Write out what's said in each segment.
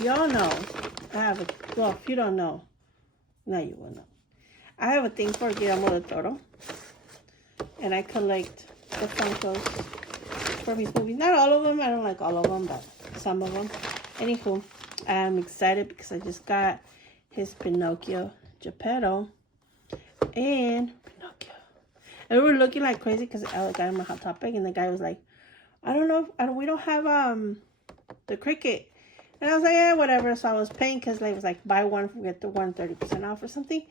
Y'all know I have a, well, if you don't know, now you will know. I have a thing for Guillermo del Toro, and I collect the Funkos for his movies. Not all of them. I don't like all of them, but some of them. Anywho, I'm excited because I just got his Pinocchio Geppetto and Pinocchio. And we were looking like crazy because I got him a Hot Topic, and the guy was like, I don't know, we don't have the Cricket. And I was like, yeah, whatever. So I was paying because it was like buy one get the one 30% off or something.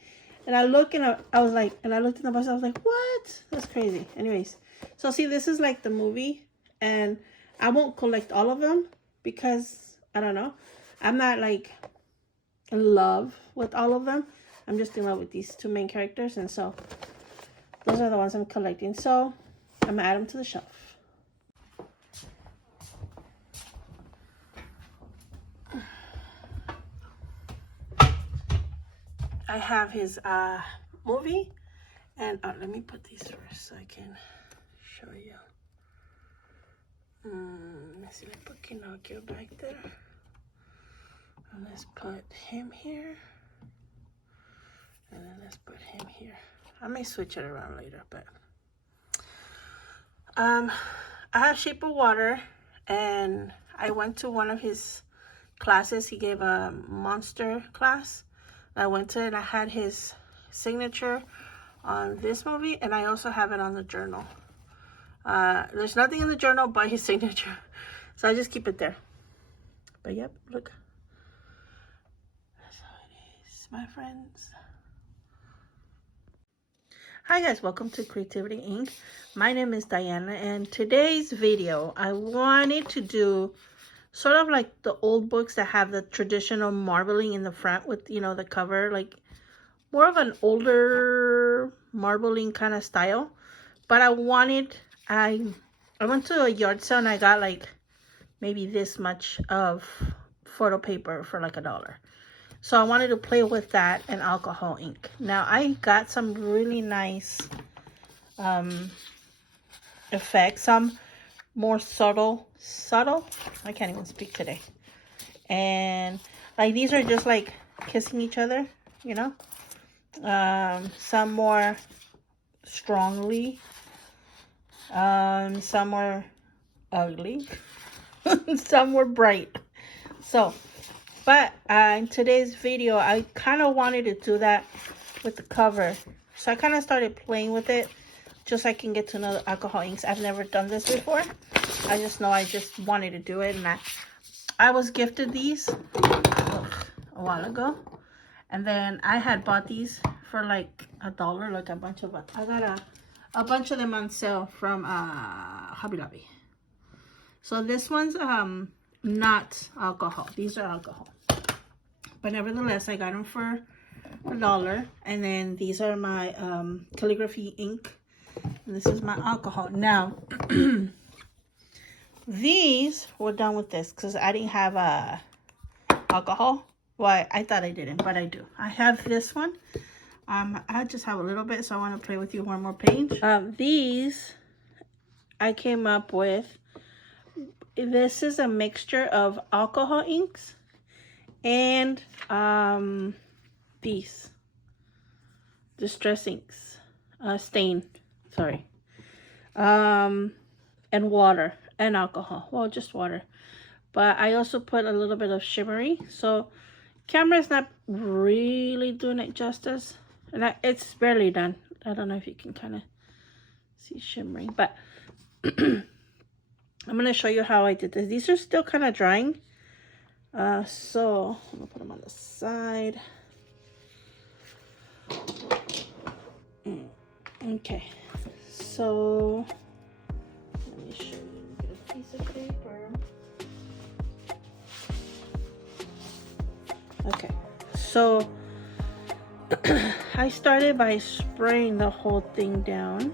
And I look and I was like, and I looked in the box. I was like, what? That's crazy. Anyways, so see, this is like the movie, and I won't collect all of them because I don't know. I'm not like in love with all of them. I'm just in love with these two main characters, and so those are the ones I'm collecting. So I'm gonna add them to the shelf. I have his movie, and let me put these first so I can show you. Let's see, let's put Pinocchio back there. And let's put him here. And then let's put him here. I may switch it around later, but I have Shape of Water, and I went to one of his classes. He gave a monster class. I went to it, and I had his signature on this movie, and I also have it on the journal. There's nothing in the journal but his signature, so I just keep it there. But yep, look. That's how it is, my friends. Hi guys, welcome to Creativity Inc. My name is Diana, and today's video, I wanted to do sort of like the old books that have the traditional marbling in the front with, you know, the cover, like more of an older marbling kind of style. But I went to a yard sale and I got like maybe this much of photo paper for like $1. So I wanted to play with that and alcohol ink. Now I got some really nice effects, some more subtle. I can't even speak today. And like these are just like kissing each other, you know. Some more strongly, some more ugly, some more bright. So, but in today's video, I kind of wanted to do that with the cover. So I kind of started playing with it just so I can get to know the alcohol inks. I've never done this before. I just know I just wanted to do it, and I was gifted these a while ago, and then I had bought these for like $1, like a bunch of, I got a bunch of them on sale from Hobby Lobby. So this one's not alcohol. These are alcohol, but nevertheless I got them for $1. And then these are my calligraphy ink, and this is my alcohol. Now these were done with this because I didn't have alcohol. Well, I thought I didn't, but I do. I have this one. I just have a little bit, so I want to play with you one more page. These I came up with. This is a mixture of alcohol inks and these distress inks, stain, sorry, and water and alcohol. Well, just water, but I also put a little bit of shimmery. So camera's not really doing it justice, and it's barely done. I don't know if you can kind of see shimmering, but I'm going to show you how I did this. These are still kind of drying. So I'm going to put them on the side. Okay. So let me show you. Get a piece of paper. Okay. So I started by spraying the whole thing down.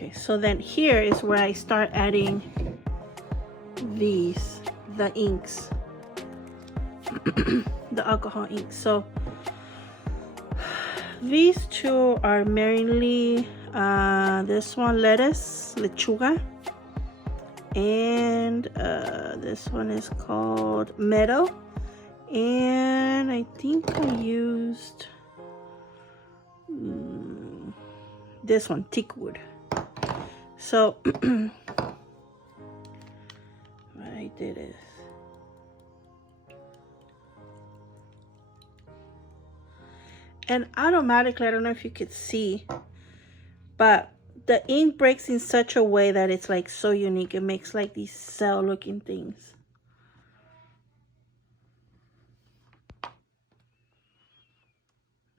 Okay, so then here is where I start adding the inks, the alcohol inks. So these two are mainly this one lettuce, lechuga, and this one is called meadow, and I think I used this one, teak wood. So what I did is and automatically, I don't know if you could see, but the ink breaks in such a way that it's like so unique. It makes like these cell looking things.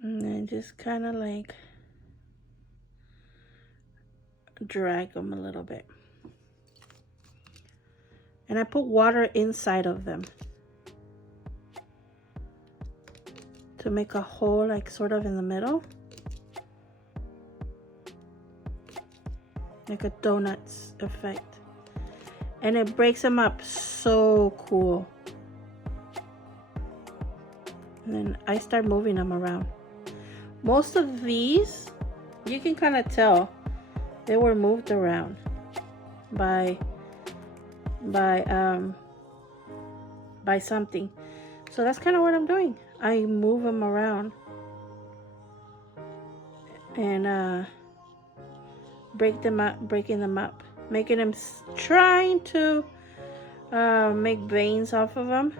And then just kind of like drag them a little bit. And I put water inside of them to make a hole, like sort of in the middle, like a donuts effect, and it breaks them up so cool. And then I start moving them around. Most of these, you can kind of tell they were moved around by something. So that's kind of what I'm doing. I move them around and breaking them up, making them, trying to make veins off of them.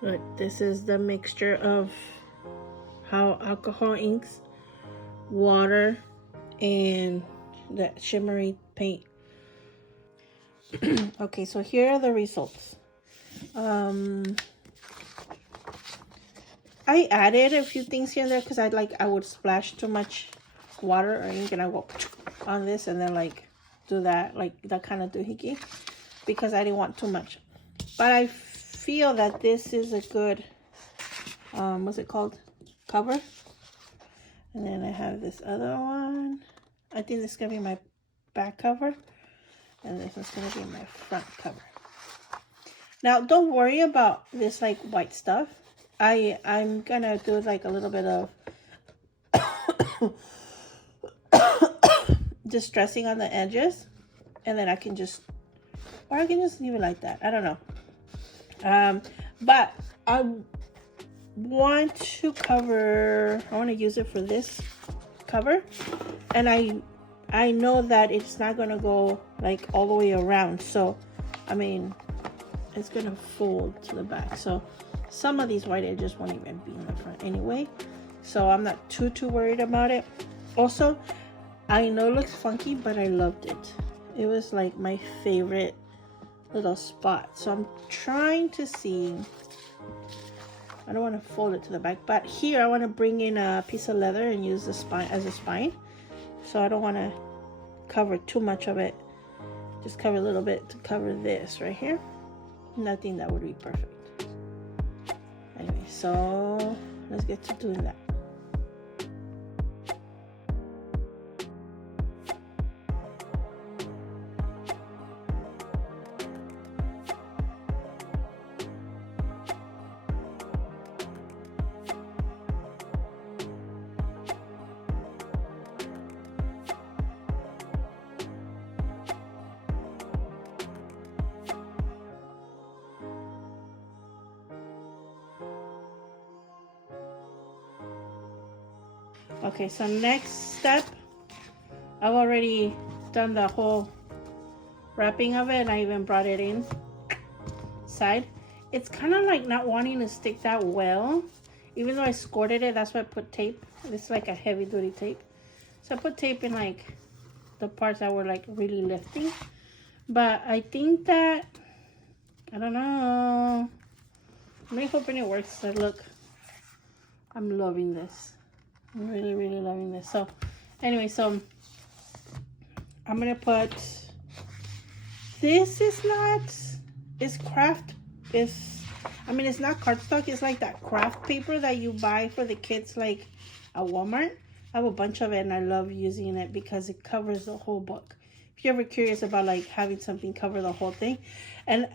Look, this is the mixture of how alcohol inks, water, and that shimmery paint. Okay, so here are the results. I added a few things here and there because I would splash too much water or ink and I go on this and then like do that, like that kind of doohickey, because I didn't want too much. But I feel that this is a good what's it called, cover. And then I have this other one. I think this is gonna be my back cover, and this is gonna be my front cover. Now don't worry about this like white stuff. I'm gonna do like a little bit of distressing on the edges, and then I can just leave it like that. I don't know. But I want to use it for this cover, and I know that it's not gonna go like all the way around, so I mean it's gonna fold to the back, so some of these white edges won't even be in the front anyway, so I'm not too worried about it. Also, I know it looks funky, but I loved it. It was like my favorite little spot. So I'm trying to see, I don't want to fold it to the back, but here I want to bring in a piece of leather and use the spine as a spine. So I don't want to cover too much of it, just cover a little bit to cover this right here. And I think that would be perfect. Anyway, so let's get to doing that. Okay, so next step, I've already done the whole wrapping of it, and I even brought it in side, it's kind of like not wanting to stick that well. Even though I scored it, that's why I put tape. It's like a heavy duty tape. So I put tape in like the parts that were like really lifting. But I think that, I don't know. I'm really hoping it works. So look, I'm loving this. I'm really, really loving this. So anyway, so I'm gonna put, this is not, it's craft, I mean, it's not cardstock. It's like that craft paper that you buy for the kids, like at Walmart. I have a bunch of it and I love using it because it covers the whole book. If you're ever curious about like having something cover the whole thing. And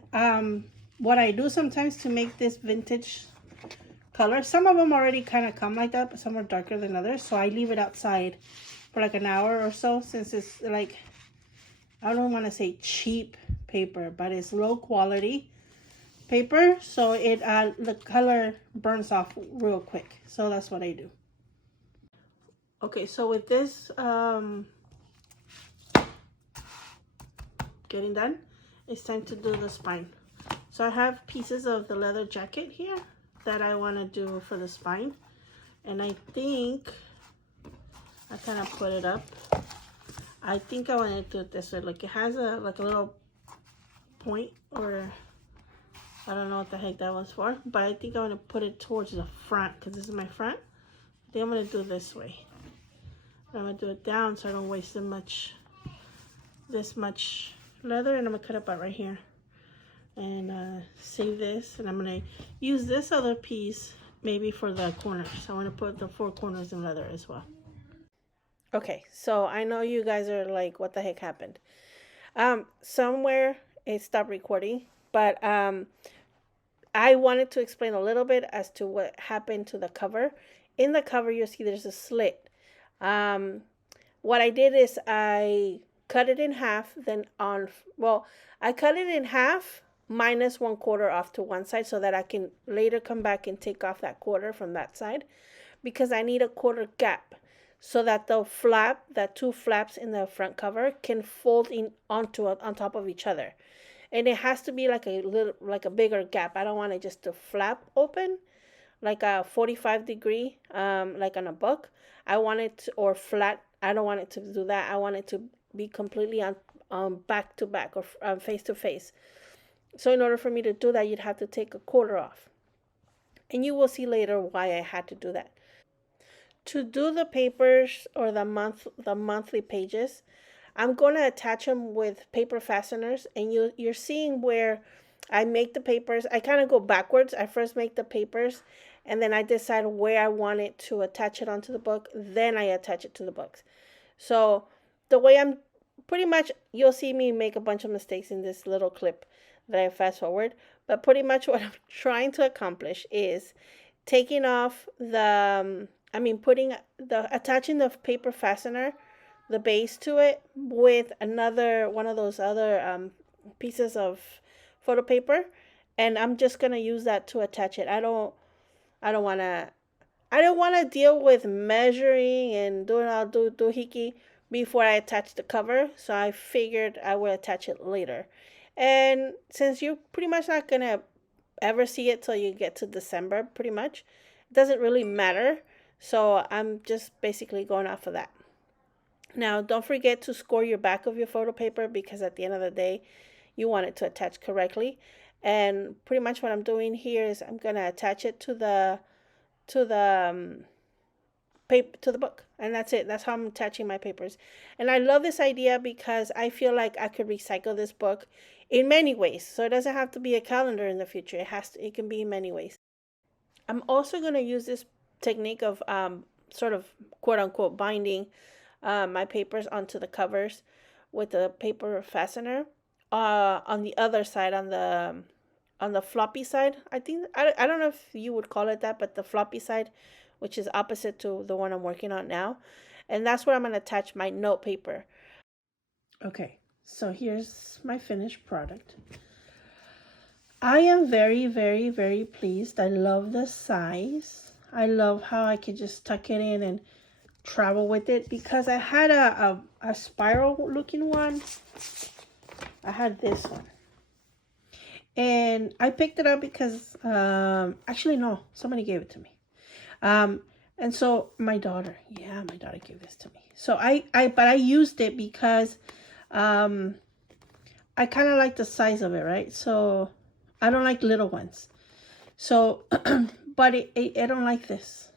what I do sometimes to make this vintage color, some of them already kind of come like that, but some are darker than others. So I leave it outside for like an hour or so, since it's like, I don't want to say cheap paper, but it's low quality paper, so it the color burns off real quick. So that's what I do. Okay, so with this getting done, it's time to do the spine. So I have pieces of the leather jacket here that I want to do for the spine, and I think I kind of put it up. I think I want to do it this way. Like, it has a like a little point, or I don't know what the heck that was for, but I think I want to put it towards the front because this is my front. I think I'm going to do it this way. I'm going to do it down so I don't waste this much leather, and I'm going to cut it out right here and save this, and I'm going to use this other piece maybe for the corners. I want to put the 4 corners in leather as well. Okay, so I know you guys are like, what the heck happened? Somewhere it stopped recording, but I wanted to explain a little bit as to what happened to the cover. In the cover, you'll see there's a slit. What I did is I cut it in half, then I cut it in half minus 1/4 off to one side so that I can later come back and take off that quarter from that side, because I need a 1/4 gap so that the flap, that 2 flaps in the front cover can fold in on top of each other. And it has to be like a bigger gap. I don't want it just to flap open like a 45-degree, like on a book. I want it to, or flat. I don't want it to do that. I want it to be completely on back to back, or face to face. So in order for me to do that, you'd have to take a 1/4 off. And you will see later why I had to do that. To do the papers or the monthly pages, I'm going to attach them with paper fasteners, and you're seeing where I make the papers. I kind of go backwards. I first make the papers, and then I decide where I want it to attach it onto the book. Then I attach it to the books. So the way I'm pretty much, you'll see me make a bunch of mistakes in this little clip that I fast forward. But pretty much what I'm trying to accomplish is taking off attaching the paper fastener, the base to it, with another one of those other pieces of photo paper, and I'm just gonna use that to attach it. I don't want to deal with measuring and doing all doohickey before I attach the cover, so I figured I would attach it later. And since you're pretty much not gonna ever see it till you get to December, pretty much, it doesn't really matter. So I'm just basically going off of that. Now, don't forget to score your back of your photo paper, because at the end of the day, you want it to attach correctly. And pretty much what I'm doing here is I'm going to attach it to the paper, to the book, and that's it. That's how I'm attaching my papers. And I love this idea because I feel like I could recycle this book in many ways. So it doesn't have to be a calendar in the future. It can be in many ways. I'm also going to use this technique of sort of quote unquote binding my papers onto the covers with the paper fastener on the other side, on the floppy side. I don't know if you would call it that, but the floppy side, which is opposite to the one I'm working on now, and that's where I'm going to attach my note paper. Okay, so here's my finished product. I am very, very, very pleased. I love the size. I love how I could just tuck it in and travel with it, because I had a spiral looking one. I had this one. And I picked it up because, actually, no, somebody gave it to me. And so my daughter gave this to me. So but I used it because, I kind of like the size of it, right? So I don't like little ones. So, but I don't like this.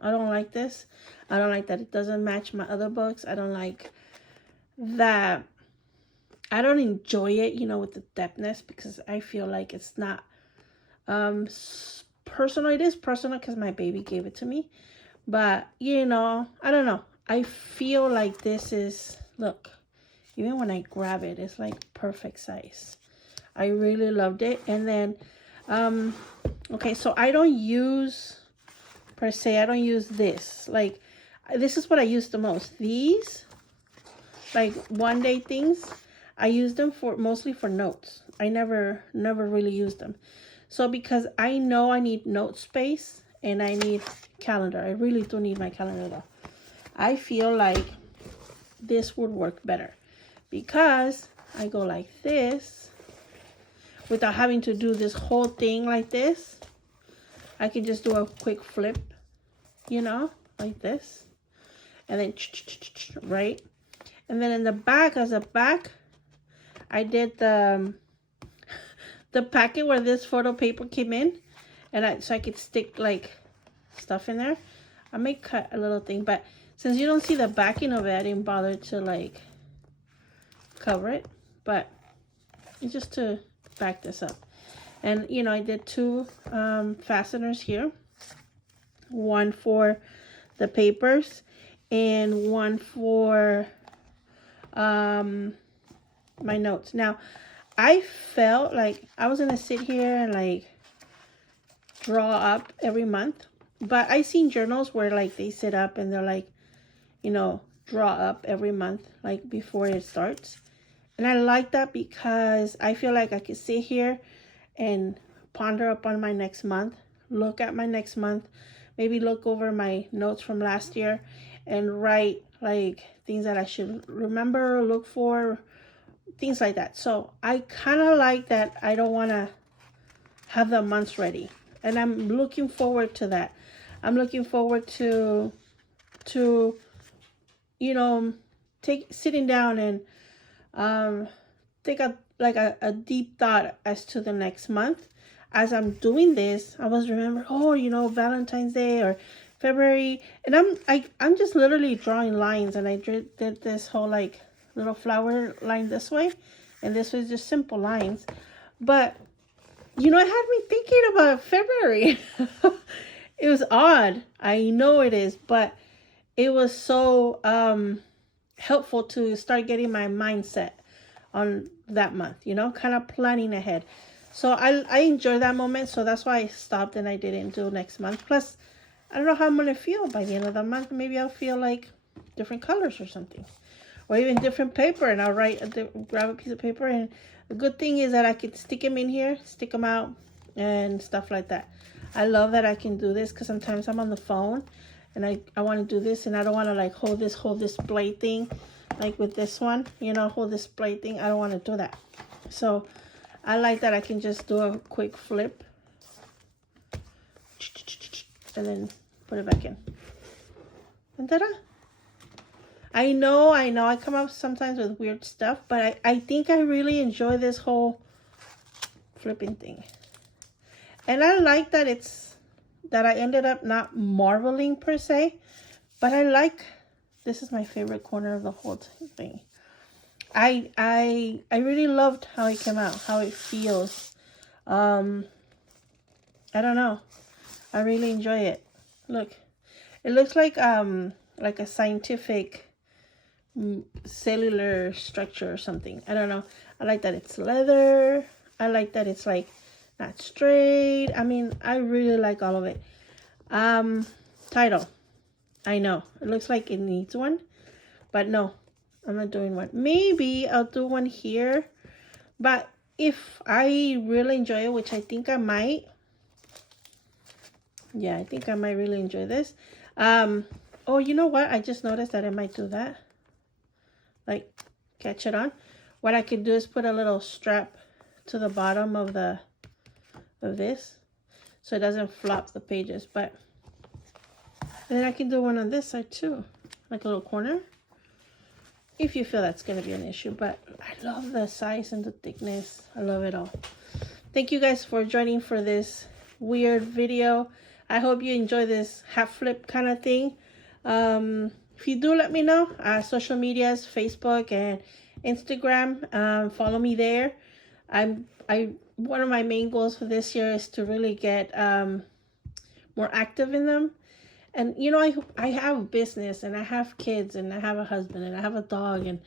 I don't like this. I don't like that it doesn't match my other books. I don't like that. I don't enjoy it, with the depthness, because I feel like it's not personal. It is personal because my baby gave it to me. But, I don't know. I feel like this is, look, even when I grab it, it's like perfect size. I really loved it. And then, okay, so I don't use, per se, I don't use this. Like, this is what I use the most. These, like, one-day things, I use them mostly for notes. I never really use them. So because I know I need note space and I need calendar. I really do need my calendar though. I feel like this would work better because I go like this without having to do this whole thing like this. I can just do a quick flip, like this. And then, right? And then in the back, as a back, I did the packet where this photo paper came in. And so I could stick like stuff in there. I may cut a little thing, but since you don't see the backing of it, I didn't bother to like cover it. But it's just to back this up. And I did two fasteners here. One for the papers and one for my notes. Now, I felt like I was gonna sit here and like draw up every month, but I seen journals where like they sit up and they're like, draw up every month, like before it starts. And I like that because I feel like I could sit here and ponder upon my next month, look at my next month, maybe look over my notes from last year and write like things that I should remember, look for, things like that. So I kind of like that. I don't want to have the months ready. And I'm looking forward to that. I'm looking forward to sitting down and take a deep thought as to the next month. As I'm doing this, I was remembering, Valentine's Day or February, and I'm just literally drawing lines, and I did this whole like little flower line this way, and this was just simple lines, but it had me thinking about February. It was odd. I know it is, but it was so helpful to start getting my mindset on that month, kind of planning ahead. So I enjoy that moment. So that's why I stopped and I didn't do next month. Plus, I don't know how I'm going to feel by the end of the month. Maybe I'll feel like different colors or something. Or even different paper. And I'll grab a piece of paper. And the good thing is that I could stick them in here, stick them out, and stuff like that. I love that I can do this because sometimes I'm on the phone. And I want to do this. And I don't want to like hold this whole display thing. Like with this one, whole display thing. I don't want to do that. So I like that I can just do a quick flip. And then put it back in. And ta-da! I know I come up sometimes with weird stuff, but I think I really enjoy this whole flipping thing. And I like that that I ended up not marveling per se, but this is my favorite corner of the whole thing. I really loved how it came out, how it feels. I don't know. I really enjoy it. Look, it looks like a scientific cellular structure or something. I don't know. I like that it's leather. I like that it's like not straight. I mean, I really like all of it. Title. I know it looks like it needs one, but no, I'm not doing one. Maybe I'll do one here, but if I really enjoy it, which I think I might. Yeah, I think I might really enjoy this. Oh, you know what? I just noticed that I might do that. Like, catch it on. What I could do is put a little strap to the bottom of this, so it doesn't flop the pages. But then I can do one on this side too, like a little corner, if you feel that's going to be an issue. But I love the size and the thickness. I love it all. Thank you guys for joining for this weird video. I hope you enjoy this half flip kind of thing. If you do, let me know. Social medias, Facebook and Instagram. Follow me there. One of my main goals for this year is to really get more active in them. And you know, I have a business and I have kids and I have a husband and I have a dog and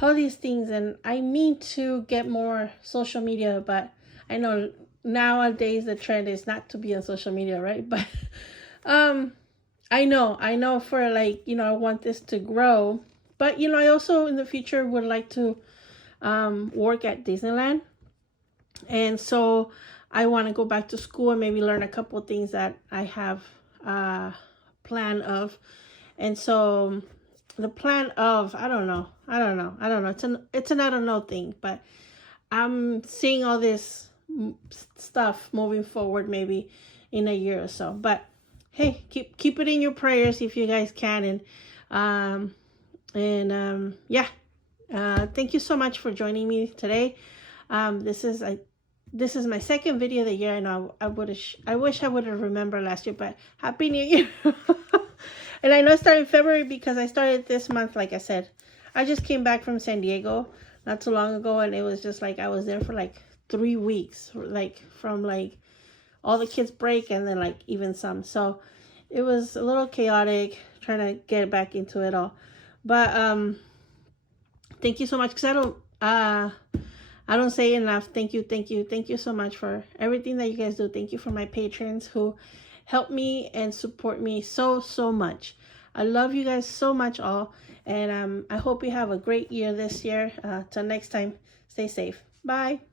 all these things, and I mean to get more social media, but I know nowadays the trend is not to be on social media, right? But I know for, like, you know, I want this to grow, but you know, I also in the future would like to work at Disneyland, and so I want to go back to school and maybe learn a couple of things that I have plan of. And so the plan of, I don't know. It's an I don't know thing, but I'm seeing all this stuff moving forward maybe in a year or so. But hey, keep it in your prayers if you guys can. And yeah, thank you so much for joining me today. This is my second video of the year. I know I wish I would have remembered last year, but Happy New Year. And I know it started in February because I started this month. Like I said, I just came back from San Diego not too long ago, and it was just like I was there for like 3 weeks, like from like all the kids break and then like even some. So it was a little chaotic trying to get back into it all. But thank you so much, because I don't say enough. Thank you so much for everything that you guys do. Thank you for my patrons who help me and support me so much. I love you guys so much all, and I hope you have a great year this year. Till next time, stay safe. Bye.